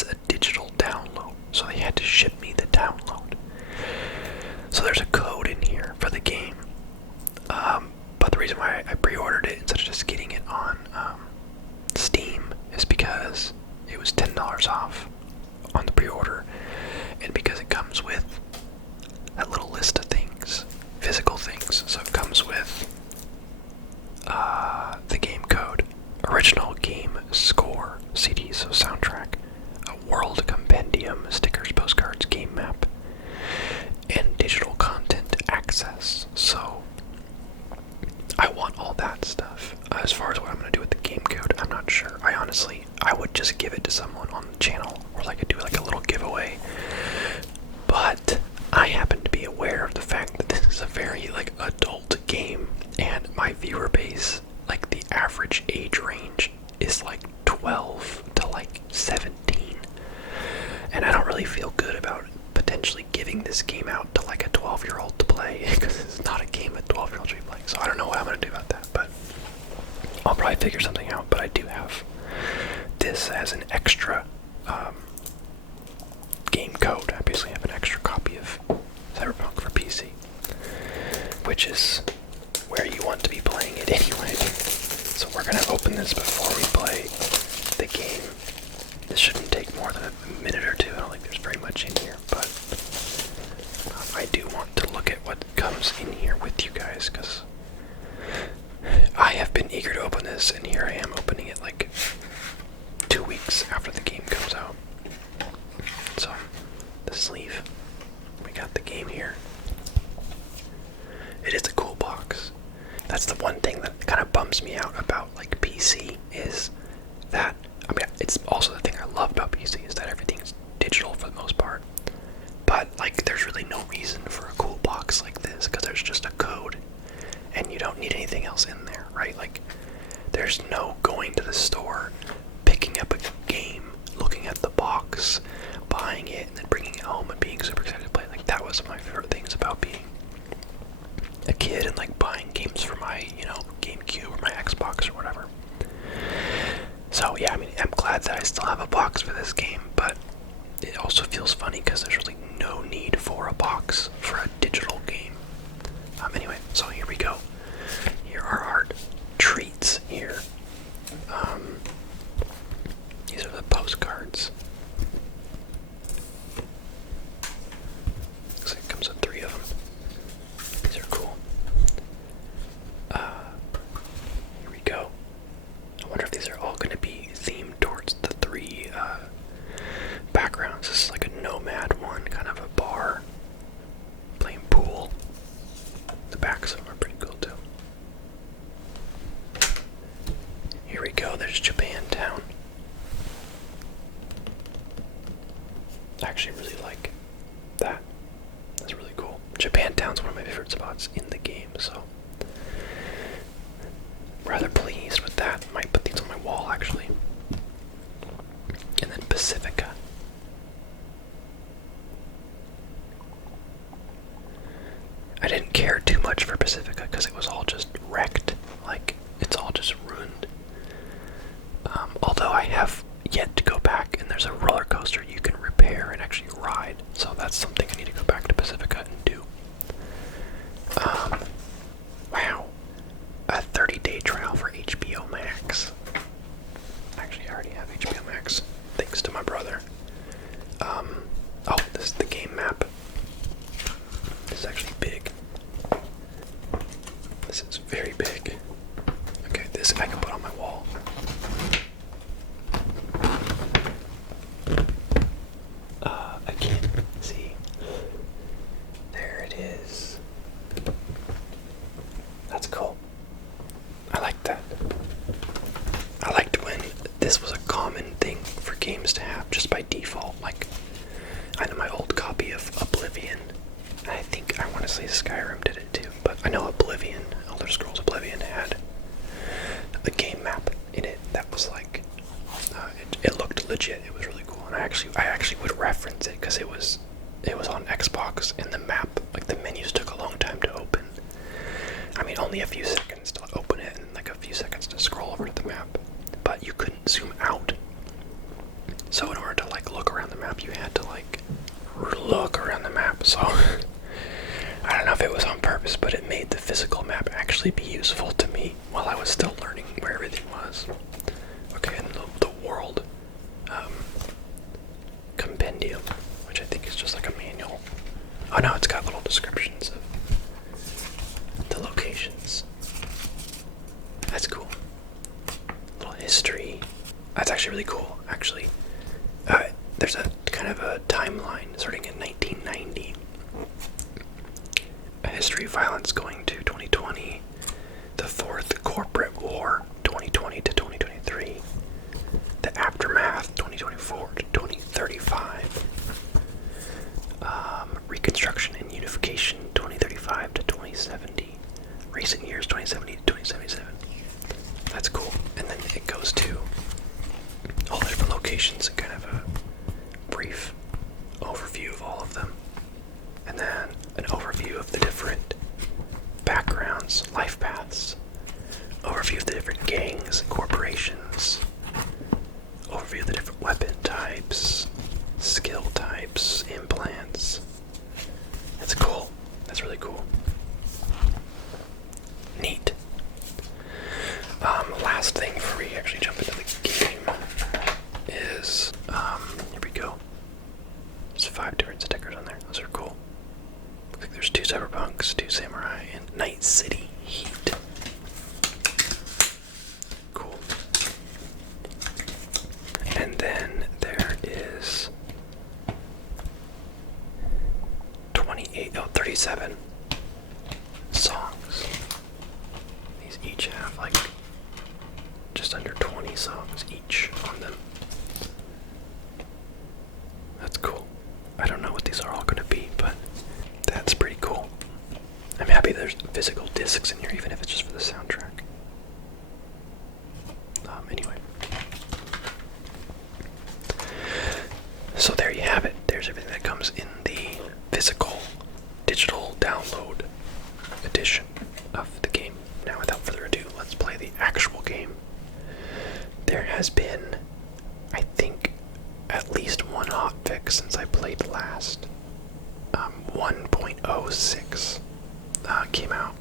it's a digital download, so they had to ship me the download. So there's a code in here for the game, but the reason why I pre-ordered it instead of just getting it on Steam is because it was $10 off on the pre-order, and because it comes with that little list of things, physical things. So it comes with the game code, original game score, CD, so soundtrack, a world compendium, stickers, postcards, game map, and digital content access. So I want all that stuff. As far as what I'm going to do with the game code, I'm not sure. I would just give it to someone on the channel, or do like a little giveaway. But I happen to be aware of the fact that this is a very adult game, and my viewer base, the average age range is 12 to 17. And I don't really feel good about potentially giving this game out to a 12-year-old to play, because it's not a game a 12-year-old should be playing. So I don't know what I'm going to do about that, but I'll probably figure something out. But I do have this as an extra game code. I basically have an extra copy of Cyberpunk for PC, which is where you want to be playing it anyway. So we're going to open this before we play the game. This shouldn't take more than a minute or two. I don't think there's very much in here, but I do want to look at what comes in here with you guys, because I have been eager to open this, and here I am opening it 2 weeks after the game comes out. So, the sleeve, we got the game here. It is a cool box. That's the one thing that kind of bums me out about PC, is that, it's also the thing I love about PC, is that everything's digital for the most part. But there's really no reason for a cool box like this, because there's just a code, and you don't need anything else in there, right? There's no going to the store, picking up a game, looking at the box, buying it, and then bringing it home and being super excited to play. That was my favorite things about being a kid and buying games for my, GameCube or my Xbox or whatever. So yeah, I'm glad that I still have a box for this game, but it also feels funny because there's really no need for a box for a digital game. Anyway, so here we go. Here are our treats here. These are the postcards. Looks like it comes with 3 of them. These are cool. Here we go. I wonder if these are all going to be themed towards the 3 backgrounds. This is a nomad one, kind of a bar, playing pool. The backs of them are pretty cool too. Here we go, there's Japantown. I actually really like that. That's really cool. Japantown's one of my favorite spots in the game, so rather pleased with that. Might put these on my wall actually. And then Pacifica. I didn't care too much for Pacifica because it was all just wrecked. It's all just ruined. Although I have yet to go back, and there's a roller coaster you can repair and actually ride. So that's something I need to go back to Pacifica and do. Wow. A 30-day trial for HBO Max. Actually, I already have HBO Max, thanks to my brother. Oh, this is the game map. This is actually big. This is very big. Okay, this I can put on my wall. I can't see. There it is. That's cool. I like that. I liked when this was a common thing for games to have just by default. I know my old copy of Oblivion, and I think, I want to say Skyrim did it too, but I know Oblivion, Elder Scrolls Oblivion, had a game map in it that was it looked legit. It was really cool, and I actually would reference it because it was on Xbox, and the map, the menus took a long time to open. Only a few seconds to open it, and a few seconds to scroll over to the map, but you couldn't zoom out. So in order to map, you had to like look around the map. So I don't know if it was on purpose, but it made the physical map actually be useful to me while I was still learning where everything was. Okay, and the world compendium, which I think is just like a manual. Oh no, it's got little descriptions of the locations. That's cool. Little history. That's actually really cool, actually. There's a kind of a timeline starting in 1990. A history of violence going to 2020. The Fourth Corporate War, 2020 to 2023. The Aftermath, 2024 to 2035. Reconstruction and Unification, 2035 to 2070. Recent years, 2070 to 2077. That's cool. And then it goes to all the different locations and kind of a brief overview of all of them. And then an overview of the different backgrounds, life paths. Overview of the different gangs and corporations. Overview of the different weapon types, skill types, implants. That's cool. That's really cool. Neat. Last thing before we actually jump into the game is, here we go. There's 5 different stickers on there. Those are cool. Looks like there's 2 Cyberpunks, 2 Samurai, and Night City Heat. Cool. And then there is 37 songs. These each have like just under 20 songs each on them. That's cool. I don't know what these are all going to be, but that's pretty cool. I'm happy there's physical discs in here, even if it's just for the soundtrack. Anyway. So there you have it. There's everything that comes in the physical digital download edition of the game. Now, without further ado, let's play the actual game. There has been, I think, at least one hotfix since I played last. 1.06 came out,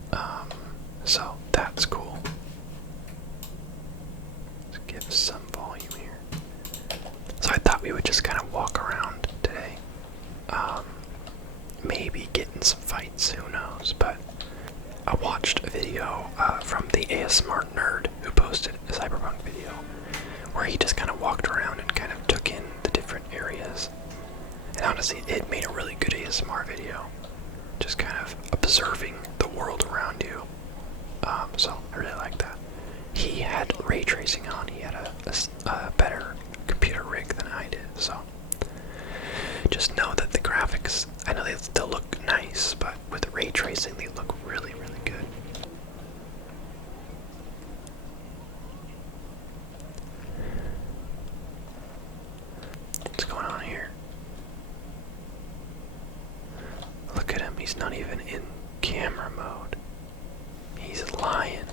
so that's cool. Let's give some volume here. So I thought we would just kind of walk around today. Maybe get in some fights, who knows, but I watched a video from the ASMR nerd who posted a Cyberpunk video where he just kind of walked around and kind of took in the different areas. And honestly, it made a really good ASMR video. Just kind of observing the world around you. So I really like that. He had ray tracing on. He had a better computer rig than I did. So just know that the graphics, I know they still look nice, but with ray tracing, they look really, really good. What's going on here? Look at him, he's not even in camera mode. He's lying.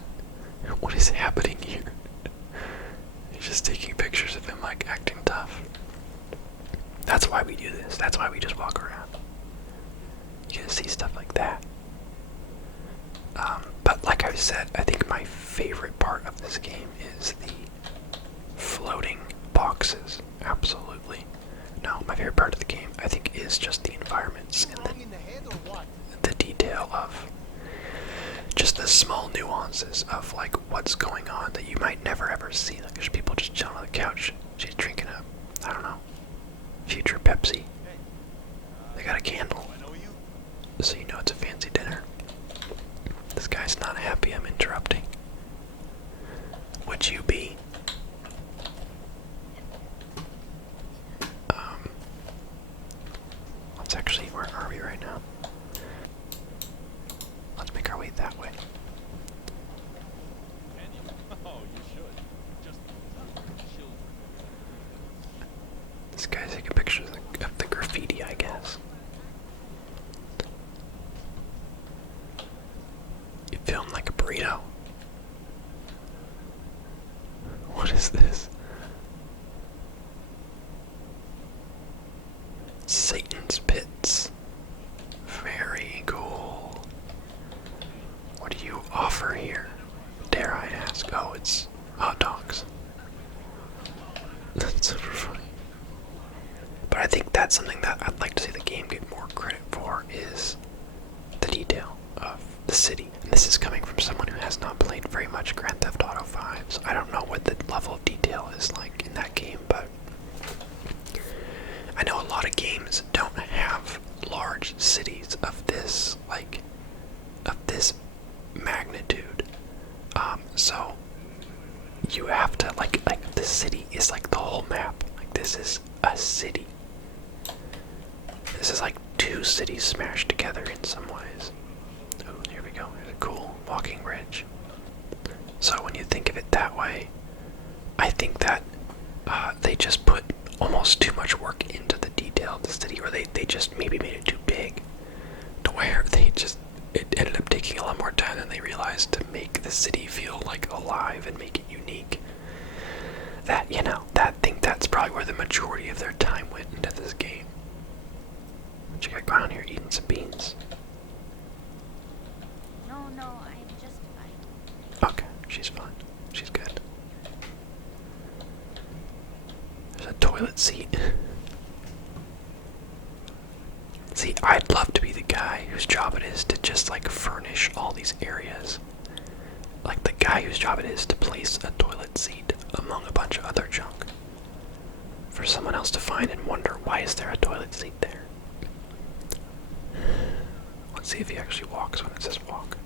What is happening here? He's just taking pictures of him like acting tough. That's why we do this. That's why we just walk around. You get to see stuff like that. But like I said, I think my favorite part of this game is the floating boxes. Absolutely. No, my favorite part of the game, I think, is just the environments and the detail of just the small nuances of like what's going on that you might never ever see. Like there's people just chilling on the couch. She's drinking a, I don't know, future Pepsi. They got a candle, so you know it's a fancy dinner. This guy's not happy I'm interrupting. Would you be? Let's actually, where are we right now? Let's make our way that way. This guy's taking pictures of the graffiti, I guess. You feeling like a burrito? That's super funny. But I think that's something that I'd like to see the game get more credit for, is the detail of the city. And this is coming from someone who has not played very much Grand Theft Auto 5, so I don't know what the level of detail is like in that game, but I know a lot of games don't have large cities of this, magnitude. So you have to, like the city is like the whole map. Like, this is a city. This is like two cities smashed together in some ways. Oh, here we go. There's a cool walking bridge. So when you think of it that way, I think that they just put almost too much work into the detail of the city, or they just maybe made it too big, to where it ended up taking a lot more time than they realized to make the city feel like alive and make it unique. That, I think that's probably where the majority of their time went into this game. What you got going on here, eating some beans? No, I'm just fine. Okay, she's fine. She's good. There's a toilet seat. See, I'd love to be the guy whose job it is to just furnish all these areas. Like the guy whose job it is to place a toilet seat among a bunch of other junk. For someone else to find and wonder, why is there a toilet seat there? Let's see if he actually walks when it says walk.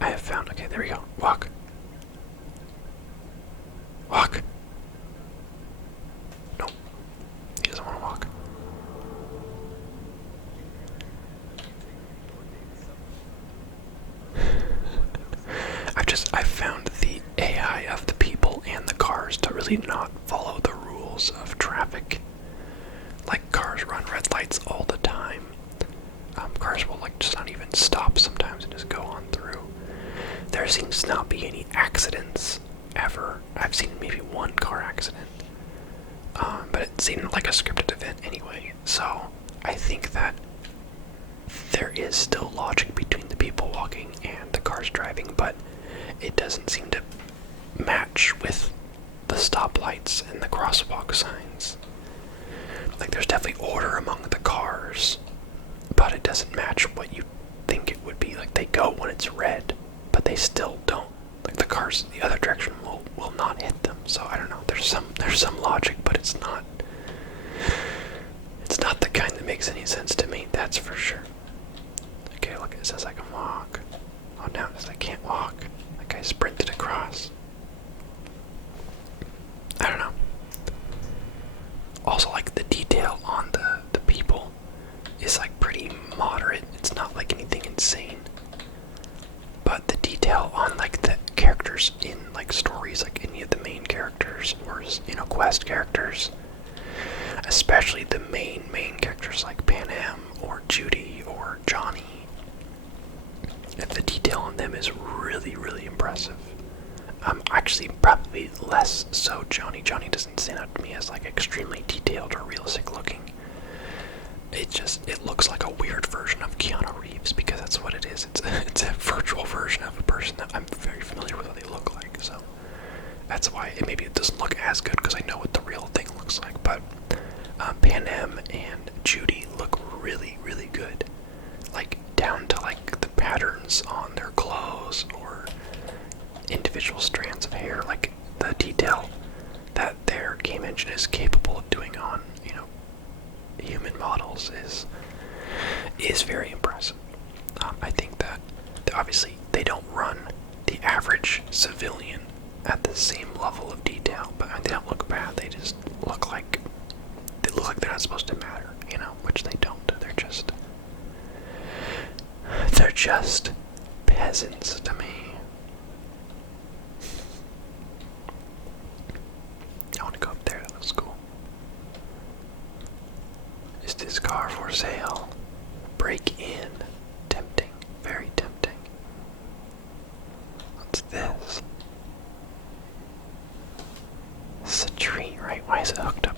I have found, okay, there we go. Walk. Walk. Nope. He doesn't want to walk. I've found the AI of the people and the cars to really not follow the rules of traffic. Like, cars run red lights all the time. Cars will just not even stop sometimes and just go on through. There seems to not be any accidents ever. I've seen maybe one car accident. But it seemed like a scripted event anyway. So I think that there is still logic between the people walking and the cars driving, but it doesn't seem to match with the stoplights and the crosswalk signs. Like, there's definitely order among the cars, but it doesn't match what you think it would be. Like, they go when it's red, but they still don't. Like, the cars the other direction will not hit them. So I don't know. There's some logic, but it's not the kind that makes any sense to me. That's for sure. Okay, look, it says I can walk. Oh, now it says I can't walk. Like, I sprinted across. I don't know. Also, the detail on the people is pretty moderate. It's not anything insane. But the detail on the characters in stories, any of the main characters or quest characters, especially the main characters like Pan Am or Judy or Johnny, the detail on them is really, really impressive. Actually, probably less so Johnny. Johnny doesn't stand out to me as extremely detailed or realistic looking. It looks like a weird version of Keanu Reeves, because that's what it is. It's a virtual version of a person that I'm very familiar with what they look like. So that's why maybe it doesn't look as good, because I know what the real thing looks like. But Pan Am and Judy look really, really good. Down to the patterns on their clothes or individual strands of hair. The detail that their game engine is capable of doing on human models is very impressive. I think that obviously they don't run the average civilian at the same level of detail, but they don't look bad. They just look like they're not supposed to matter, which they don't. They're just peasants to me. I want to go up there. That looks cool. Is this car for sale? Break in. Tempting. Very tempting. What's this? This is a tree, right? Why is it hooked up?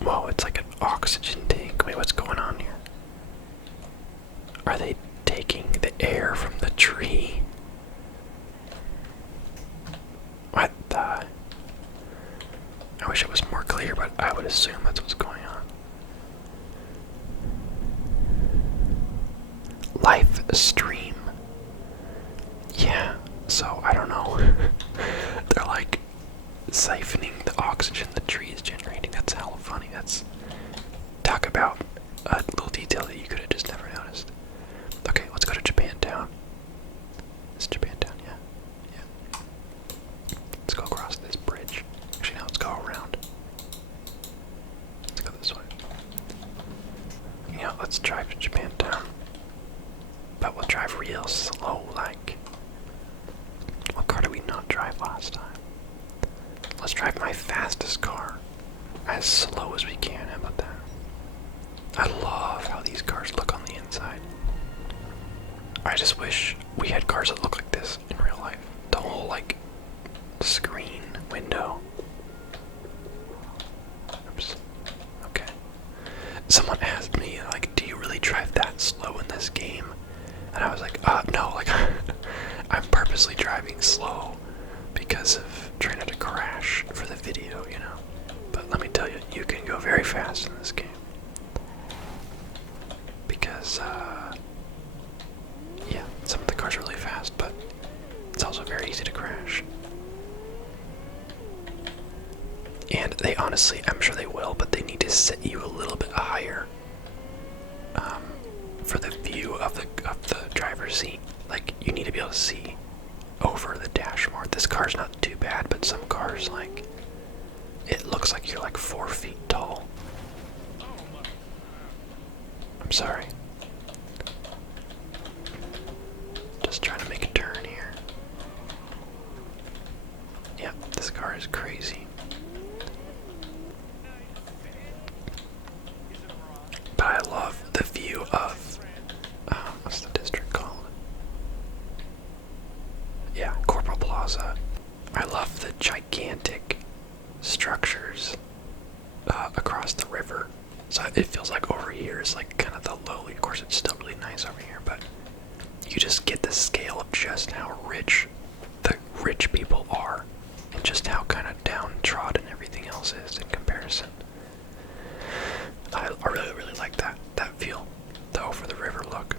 Whoa, it's like an oxygen tank. Wait, what's going on here? Are they taking the air from the tree? What the? I wish wish it was more clear, but I would assume that's what's going on. Live stream. Yeah, so I don't know. They're like siphoning the oxygen the tree is generating. That's hella funny. That's talk about a little detail that you could have just never noticed. Okay, let's go to Japantown. It's Japantown, yeah. Yeah. Let's go across this bridge. Actually, no, let's go around. Let's go this way. You know, let's drive to Japantown. But we'll drive real slow, like. What car did we not drive last time? Let's drive my fastest car as slow as we can. How about that? I love how these cars look on the inside. I just wish we had cars that look like this in real life. The whole, like, screen window. Oops. Okay. Someone asked me, like, do you really drive that slow in this game? And I was like, no, like, I'm purposely driving slow because of trying not to crash for the video, you know? But let me tell you, you can go very fast in this game. Because, yeah, some of the cars are really fast, but it's also very easy to crash. And they honestly, I'm sure they will, but they need to set you a little bit higher for the view of the driver's seat. Like, you need to be able to see over the dashboard. This car's not too bad, but some cars, like, it looks like you're like 4 feet tall. I'm sorry. Just trying to make a turn here. Yeah, this car is crazy. But I love the view of, what's the district called? Yeah, Corporal Plaza. I love the gigantic structures across the river. So it feels like over here is like kind of the lowly. Of course, it's still really nice over here, but you just get the scale of just how rich the rich people are, and just how kind of downtrodden everything else is in comparison. I really, really like that feel, the over the river look.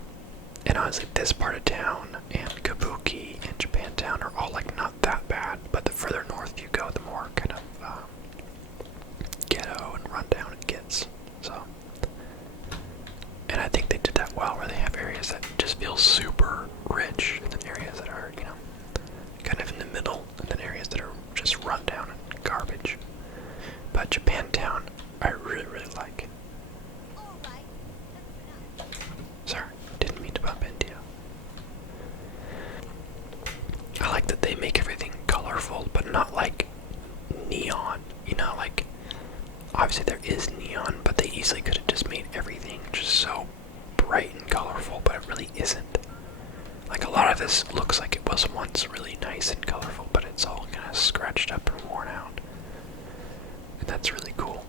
And honestly, this part of town and Kabuki and Japantown are all like not that bad, but the further north you go, the more kind of ghetto and rundown it gets. So, and I think they did that well, where they have areas that just feel super rich, and then areas that are, you know, kind of in the middle, and then areas that are just rundown and garbage. But Japantown, I really, really like. Sorry, didn't mean to bump into you. I like that they make everything colorful, but not like neon. You know, like, obviously there is neon, but they easily could have just made everything just so bright and colorful, but it really isn't. Like, a lot of this looks like it was once really nice and colorful, but it's all kind of scratched up and worn out. And that's really cool.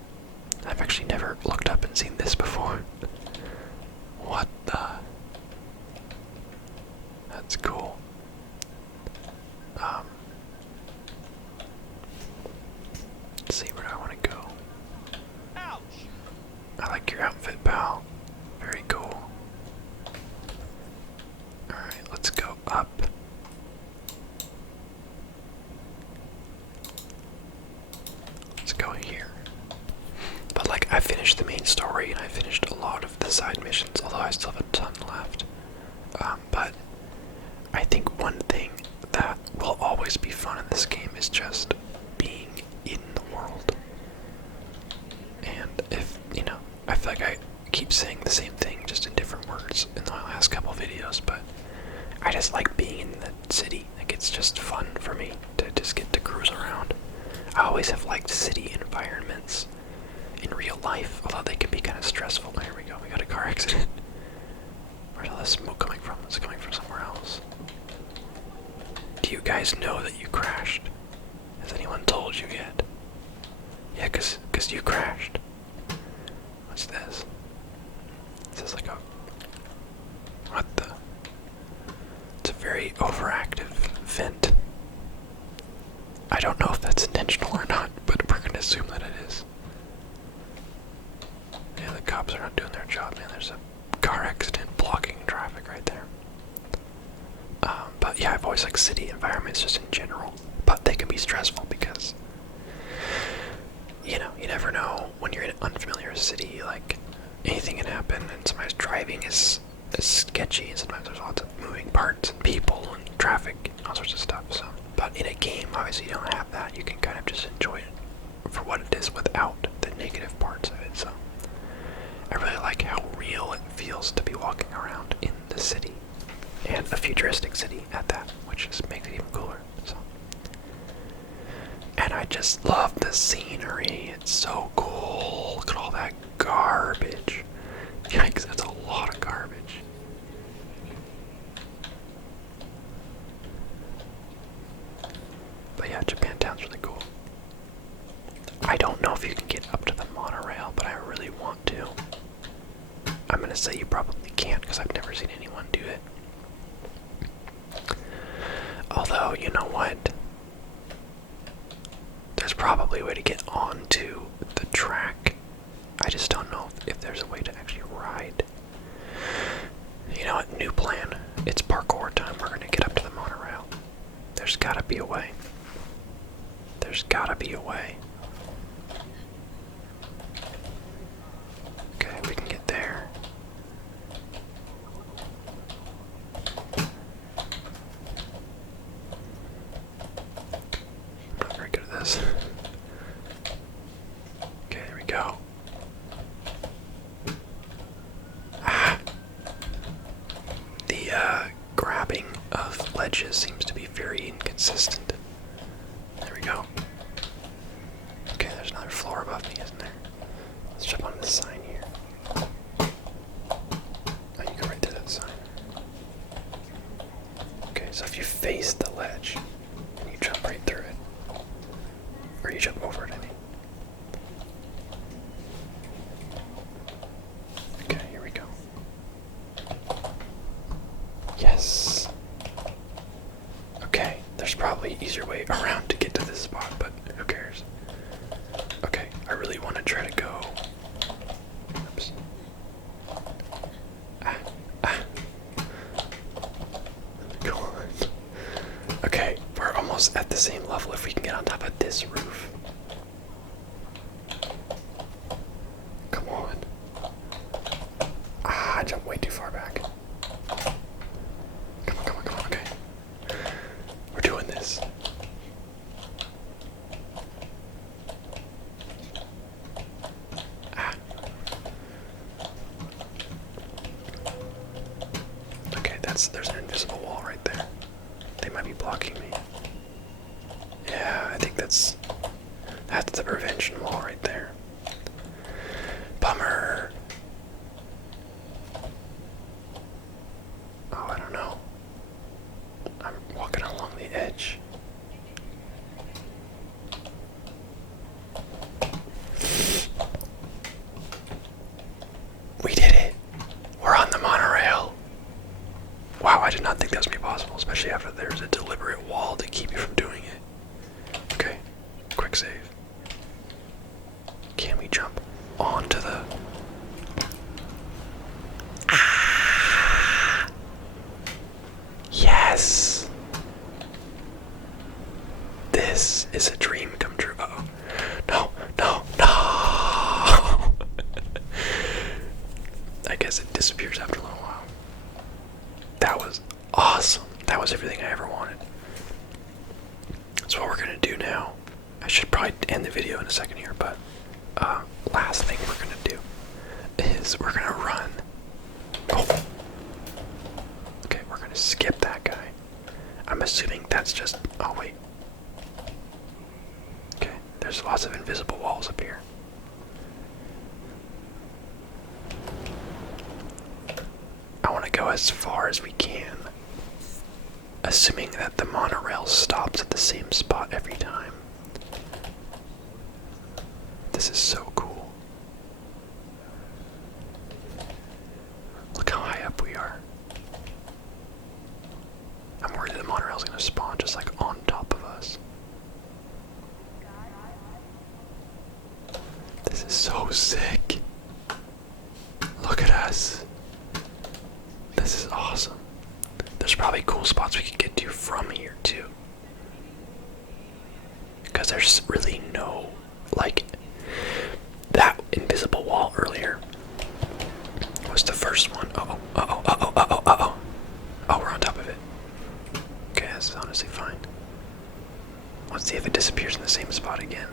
I've actually never looked up and seen this before. What the? That's cool. Let's see, where do I want to go? Ouch! I like your outfit, pal. Very cool. Alright, let's go up. Let's go here. But like, I finished the main story and I finished a lot of the side missions, although I still have a ton left. But I think one thing that will always be fun in this game is just being in the world. And if, you know, I feel like I keep saying the same thing just in different words in the last couple videos, but I just like being in the city. Like, it's just fun for me to just get to cruise around. I always have liked city environments in real life, although they can be kind of stressful. Here we go, we got a car accident. Where's all this smoke coming from? It's coming from somewhere else. Do you guys know that you crashed? Has anyone told you yet? Yeah, cause you crashed. What's this? This is like a... What the? It's a very overactive vent. I don't know if that's intentional or not, but we're gonna assume that it cops are not doing their job, man. There's a car accident blocking traffic right there. But yeah, I've always liked city environments just in general. But they can be stressful because, you know, you never know when you're in an unfamiliar city, like, anything can happen, and sometimes driving is sketchy, and sometimes there's lots of moving parts and people and traffic and all sorts of stuff. So, but in a game, obviously you don't have that. You can kind of just enjoy it for what it is without the negative parts of it. So I really like how real it feels to be walking around in the city, and a futuristic city at that, which just makes it even cooler. So, and I just love the scenery. It's so cool. Look at all that garbage. Yikes, that's a lot of garbage. But yeah, Japantown's really cool. I don't know if you can get up to the monorail, but I really want to. I'm gonna say you probably can't because I've never seen anyone do it. Although, you know what? There's probably a way to get onto the track. I just don't know if there's a way to actually ride. You know what? New plan. It's parkour time. We're gonna get up to the monorail. There's gotta be a way. There's gotta be a way. Okay, we can get there. I'm not very good at this. Okay, there we go. The grabbing of ledges seems to be very inconsistent. There we go. Okay, there's another floor above me, isn't there? Let's jump on this sign here. Oh, you go right to that sign. Okay, so if you face the ledge, and you jump right through it. Or you jump over it, I mean. Okay, here we go. Yes. Okay, there's probably an easier way around to get to this spot, but who cares? Okay, I really want to try to go. Oops. Go on. Okay, we're almost at the same level if we can get on top of this roof. Come on. I jumped way too far back. Come on, come on, come on, okay. We're doing this. Okay, there's an invisible wall right there. They might be blocking me. Yeah, I think that's the prevention wall right there. Bummer. Oh, I don't know. I'm walking along the edge. We did it. We're on the monorail. Wow, I did not think that was going to be possible, especially after there's a deliberate wall to keep you from doing it. Okay, quick save. Can we jump onto the... Ah! Yes! This is a dream come true. Uh-oh. No, no, no! I guess it disappears after a little while. That was awesome. That was everything I ever wanted. So what we're gonna do now, I should probably end the video in a second here, but last thing we're gonna do is we're gonna run. Oh. Okay, we're gonna skip that guy. I'm assuming that's just, oh wait. Okay, there's lots of invisible walls up here. I want to go as far as we can, assuming that the monorail stops at the same spot every time. This is so cool. Look how high up we are. I'm worried that the monorail's gonna spawn just like on top of us. This is so sick. Yes. This is awesome. There's probably cool spots we could get to from here too. Because there's really no, like, that invisible wall earlier was the first one. Uh-oh, uh-oh, uh-oh, uh-oh, uh-oh. Oh, we're on top of it. Okay, this is honestly fine. Let's see if it disappears in the same spot again.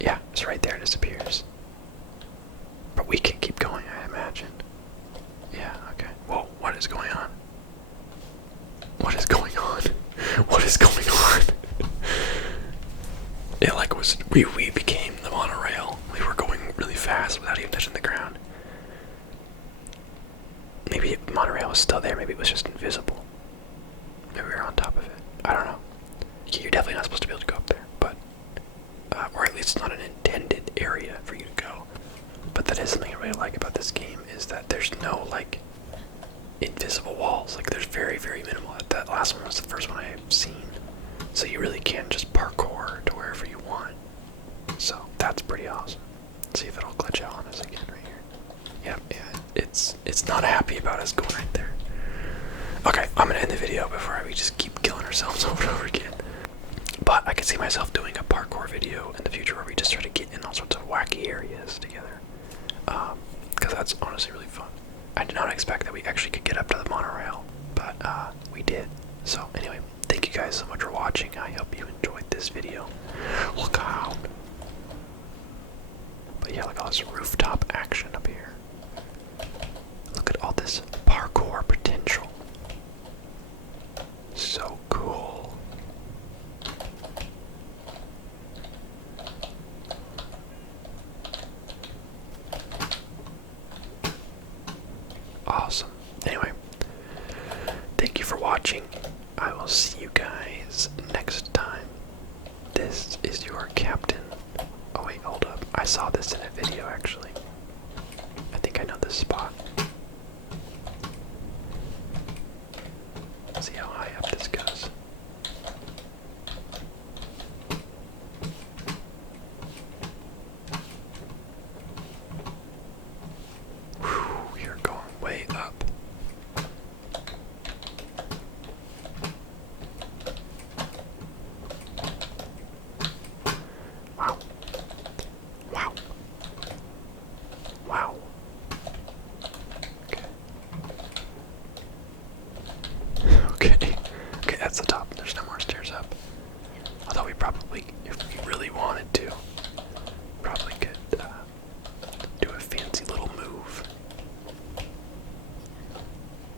Yeah, it's right there, it disappears. But we can keep going, I imagine. Yeah, okay. Whoa, what is going on? What is going on? What is going on? It like was, we became the monorail. We were going really fast without even touching the ground. Maybe the monorail was still there, maybe it was just invisible. Maybe we were on top of it. I don't know. You're definitely not supposed to be able to go up there, but or at least not an intended area for you to go. But that is something I really like about this game, is that there's no like invisible walls. Like there's very, very minimal. That last one was the first one I've seen. So you really can just parkour to wherever you want. So that's pretty awesome. Let's see if it'll glitch out on us again right here. Yep, yeah, it's not happy about us going right there. Okay, I'm gonna end the video before we just keep killing ourselves over and over again. But I can see myself doing a parkour video in the future where we just try to get in all sorts of wacky areas together. Because that's honestly really fun. I did not expect that we actually could get up to the monorail, but we did. So anyway, thank you guys so much for watching. I hope you enjoyed this video. Look out! But yeah, look at all this rooftop action up here. Look at all this parkour potential. So cool. Awesome. Anyway, thank you for watching. I will see you guys next time. This is your captain. Oh wait, hold up. I saw this in a video actually. I think I know this spot. Let's see how high up this goes. Whew, you're going way up. Wow. Wow. Wow. Okay. Okay, that's the top. There's no more stairs up. Although we probably, if we really wanted to, probably could do a fancy little move.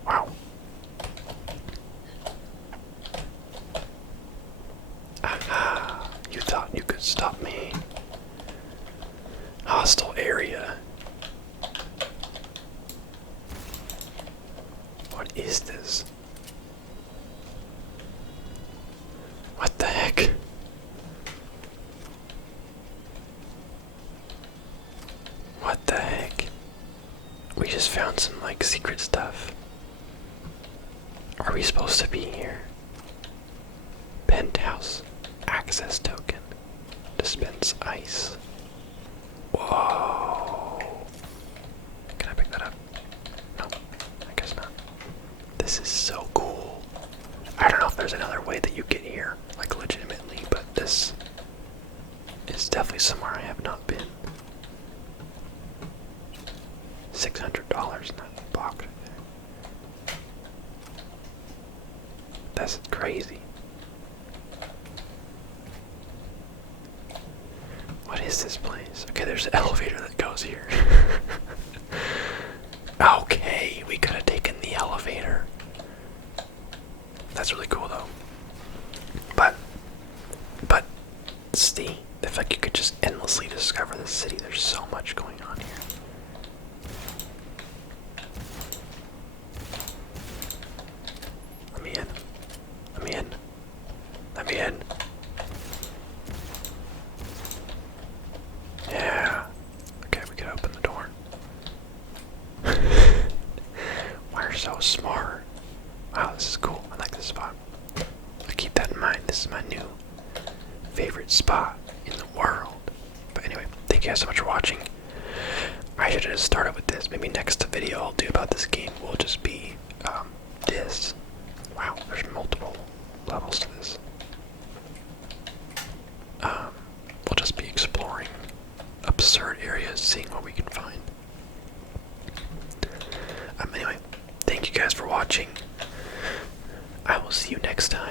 Wow. Aha. You thought you could stop me. Hostile area. What is this? What the heck? What the heck? We just found some like secret stuff. Are we supposed to be here? Penthouse. Access token. Dispense ice. Whoa. Can I pick that up? No, I guess not. This is so cool. I don't know if there's another way that you get here, like legitimately, but this is definitely somewhere I have not been. $600 in that box. That's crazy. What is this place? Okay, there's an elevator that goes here. Okay, we could have taken the elevator. That's really cool though. But see, if like you could just endlessly discover the city, there's so much going on here. Let me in. Let me in. Let me in. Yeah. Okay, we can open the door. We're so smart. Wow, this is cool. I like this spot. I keep that in mind. This is my new favorite spot in the world. But anyway, thank you guys so much for watching. I should have started with this. Maybe next video I'll do about this game will just be this. Wow, there's multiple levels to this. We'll just be exploring absurd areas, seeing what we can find. Anyway, thank you guys for watching. I will see you next time.